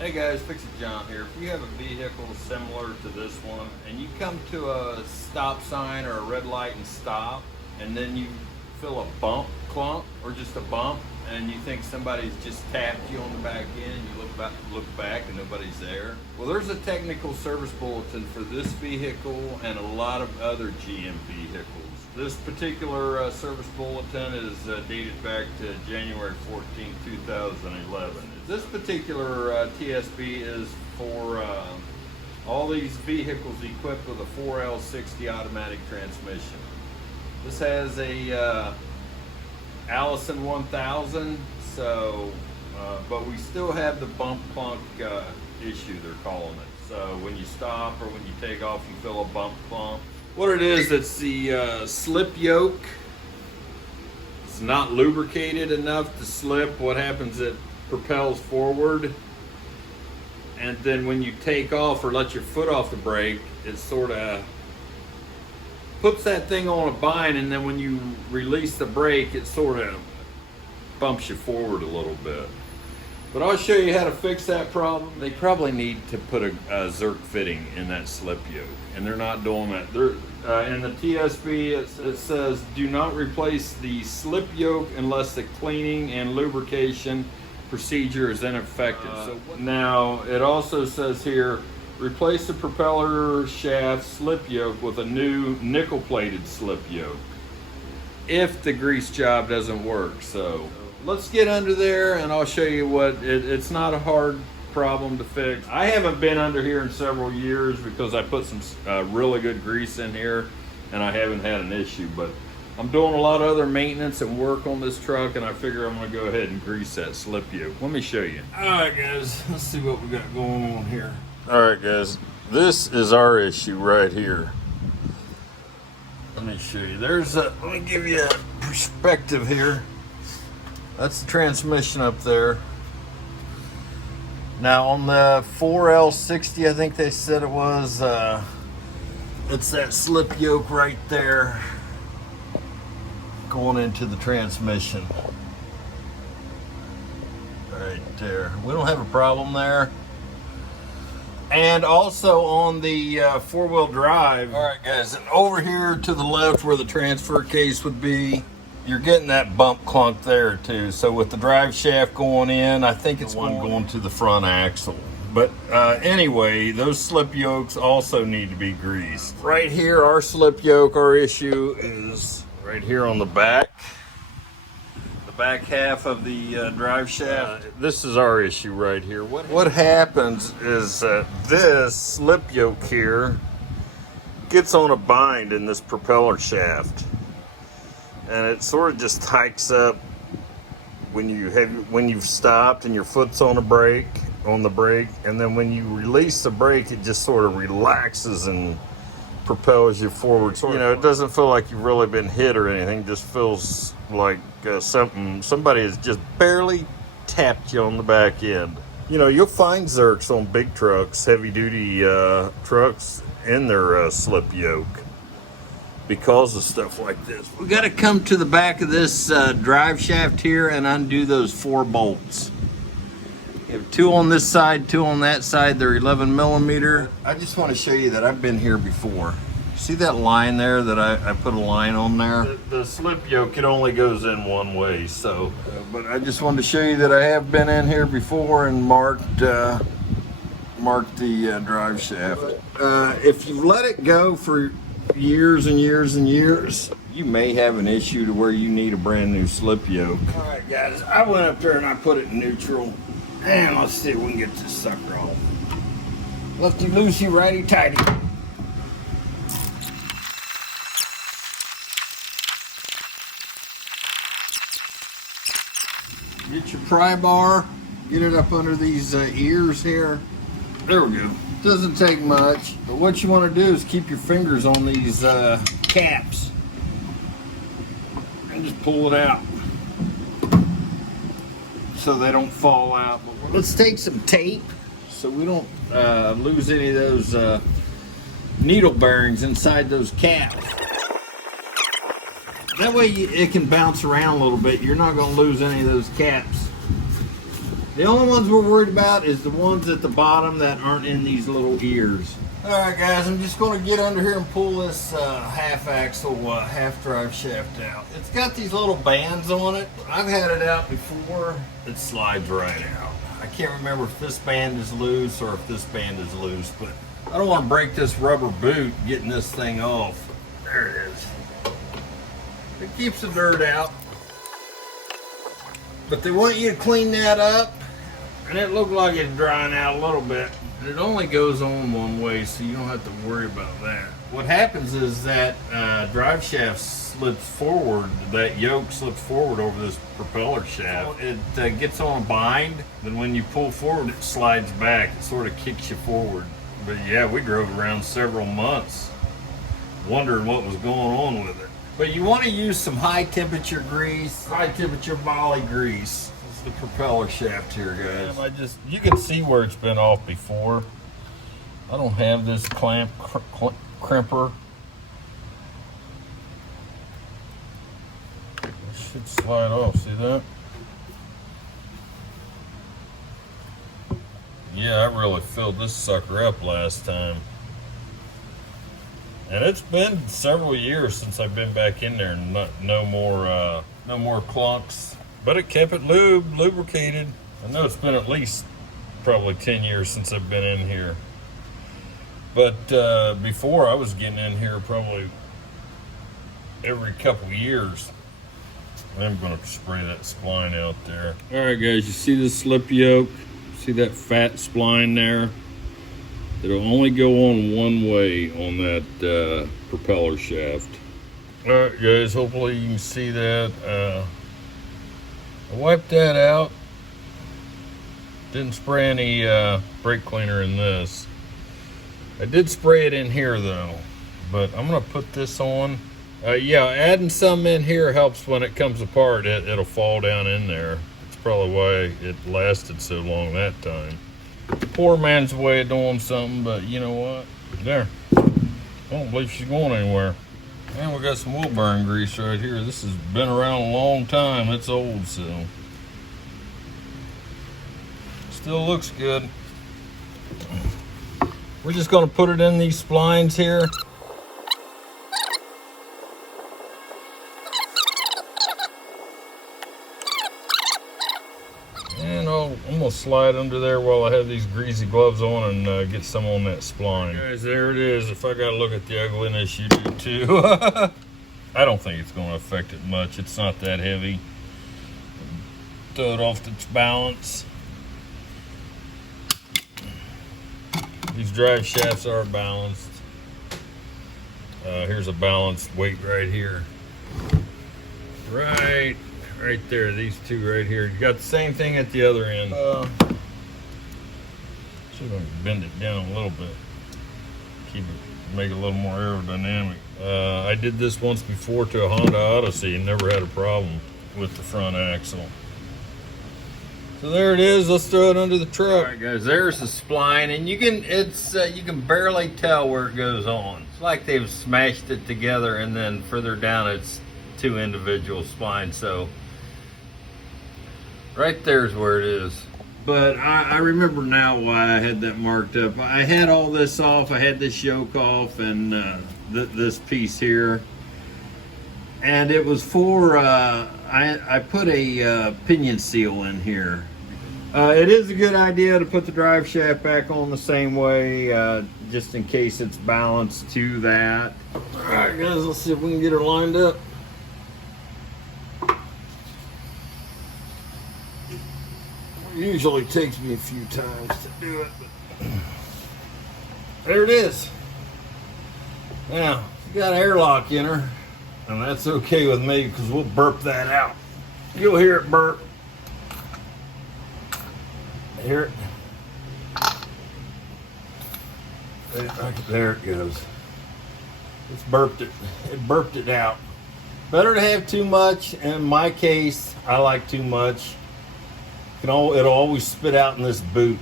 Hey guys, Fix It John here. If you have a vehicle similar to this one and you come to a stop sign or a red light and stop, and then you feel a bump, clunk, or just a bump, and you think somebody's just tapped you on the back end, and you look back and nobody's there. Well, there's a technical service bulletin for this vehicle and a lot of other GM vehicles. This particular service bulletin is dated back to January 14, 2011. This particular TSB is for all these vehicles equipped with a 4L60 automatic transmission. This has a Allison 1000, so but we still have the bump clunk issue, they're calling it. So when you stop or when you take off, you feel a bump clunk. What it is, it's the slip yoke. It's not lubricated enough to slip. What happens, it propels forward, and then when you take off or let your foot off the brake, it sort of puts that thing on a bind, and then when you release the brake, it sort of bumps you forward a little bit. But I'll show you how to fix that problem. They probably need to put a Zerk fitting in that slip yoke, and they're not doing that. They're in the TSB, it says, do not replace the slip yoke unless the cleaning and lubrication procedure is ineffective. Now, it also says here, replace the propeller shaft slip yoke with a new nickel-plated slip yoke if the grease job doesn't work. So let's get under there and I'll show you what, it's not a hard problem to fix. I haven't been under here in several years because I put some really good grease in here and I haven't had an issue, but I'm doing a lot of other maintenance and work on this truck, and I figure I'm gonna go ahead and grease that slip yoke. Let me show you. All right guys, let's see what we got going on here. All right guys, this is our issue right here. Let me show you. Let me give you a perspective here. That's the transmission up there. Now on the 4L60, I think they said it was, it's that slip yoke right there going into the transmission. Right there. We don't have a problem there. And also on the four-wheel drive. All right guys, and over here to the left where the transfer case would be, you're getting that bump clunk there too. So with the drive shaft going in, I think it's one going to the front axle. But anyway, those slip yokes also need to be greased. Right here, our slip yoke, our issue is right here on the back half of the drive shaft. This is our issue right here. What happens is this slip yoke here gets on a bind in this propeller shaft, and it sort of just hikes up when you've stopped and your foot's on the brake, and then when you release the brake, it just sort of relaxes and propels you forward. You know, it doesn't feel like you've really been hit or anything. It just feels like somebody has just barely tapped you on the back end. You know, you'll find Zerks on big trucks, heavy duty trucks, in their slip yoke because of stuff like this. We got to come to the back of this drive shaft here and undo those 4 bolts. You have 2 on this side, 2 on that side. They're 11 millimeter. I just want to show you that I've been here before. See that line there that I put a line on there? The slip yoke, it only goes in one way, so. But I just wanted to show you that I have been in here before and marked the drive shaft. If you let it go for years and years and years, you may have an issue to where you need a brand new slip yoke. All right guys, I went up there and I put it in neutral. And let's see if we can get this sucker off. Lefty loosey, righty tighty. Get your pry bar, get it up under these ears here. There we go. Doesn't take much, but what you want to do is keep your fingers on these caps and just pull it out so they don't fall out. Let's take some tape so we don't lose any of those needle bearings inside those caps. That way it can bounce around a little bit. You're not going to lose any of those caps. The only ones we're worried about is the ones at the bottom that aren't in these little ears. All right, guys, I'm just going to get under here and pull this half axle, half drive shaft out. It's got these little bands on it. I've had it out before. It slides right out. I can't remember if this band is loose or if this band is loose, but I don't want to break this rubber boot getting this thing off. There it is. It keeps the dirt out. But they want you to clean that up, and it looked like it's drying out a little bit. And it only goes on one way, so you don't have to worry about that. What happens is that drive shaft slips forward, that yoke slips forward over this propeller shaft. It gets on a bind, then when you pull forward, it slides back. It sort of kicks you forward. But yeah, we drove around several months wondering what was going on with it. But you want to use some high temperature grease, high temperature Moly grease. This is the propeller shaft here, guys. You can see where it's been off before. I don't have this clamp crimper. It should slide off, see that? Yeah, I really filled this sucker up last time. And it's been several years since I've been back in there, and no more clunks. But it kept it lubricated. I know it's been at least probably 10 years since I've been in here. But before, I was getting in here probably every couple years. I'm going to spray that spline out there. All right, guys, you see this slip yoke? See that fat spline there? It'll only go on one way on that propeller shaft. All right, guys, hopefully you can see that. I wiped that out. Didn't spray any brake cleaner in this. I did spray it in here though, but I'm gonna put this on. Yeah, adding some in here helps when it comes apart. It'll fall down in there. It's probably why it lasted so long that time. Poor man's way of doing something, but you know what? There. I don't believe she's going anywhere. And we got some wheel bearing grease right here. This has been around a long time. It's old, so. Still looks good. We're just going to put it in these splines here. I'm gonna slide under there while I have these greasy gloves on and get some on that spline. Guys, there it is. If I gotta look at the ugliness, you do too. I don't think it's gonna affect it much. It's not that heavy. Throw it off its balance. These drive shafts are balanced. Here's a balanced weight right here. Right there, these two right here. You got the same thing at the other end. Should bend it down a little bit. Make it a little more aerodynamic. I did this once before to a Honda Odyssey and never had a problem with the front axle. So there it is. Let's throw it under the truck. All right, guys, there's the spline, and you can barely tell where it goes on. It's like they've smashed it together, and then further down it's two individual splines. So right there's where it is. But I remember now why I had that marked up. I had all this off. I had this yoke off and this piece here. And it was for, I put a pinion seal in here. It is a good idea to put the drive shaft back on the same way, just in case it's balanced to that. All right, guys, let's see if we can get her lined up. Usually takes me a few times to do it, but there it is. Now, you got an airlock in her, and that's okay with me because we'll burp that out. You'll hear it burp. Hear it? There it goes. It's burped it. It burped it out. Better to have too much. In my case, I like too much. It'll always spit out in this boot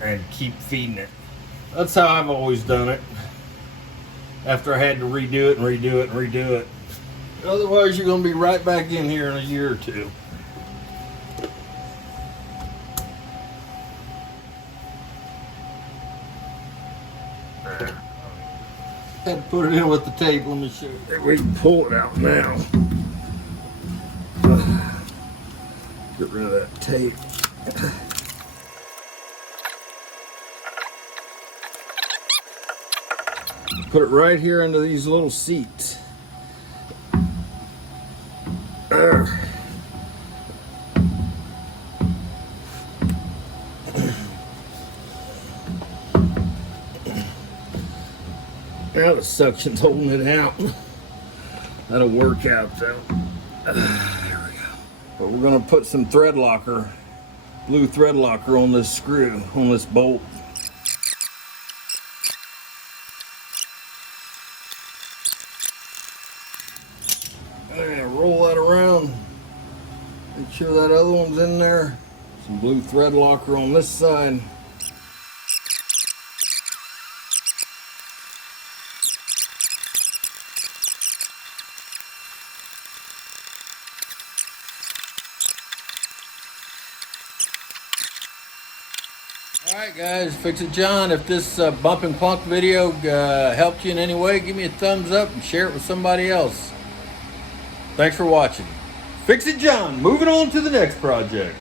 and keep feeding it. That's how I've always done it. After I had to redo it and redo it and redo it. Otherwise, you're going to be right back in here in a year or two. Had to put it in with the tape. Let me show you. We can pull it out now. Get rid of that tape. Put it right here into these little seats. There. Now the suction's holding it out. That'll work out though. There we go. But we're gonna put some thread locker, blue thread locker on this screw, on this bolt. And roll that around. Make sure that other one's in there. Some blue thread locker on this side. Alright guys, Fix It John. If this bump and clunk video helped you in any way, give me a thumbs up and share it with somebody else. Thanks for watching. Fix It John, moving on to the next project.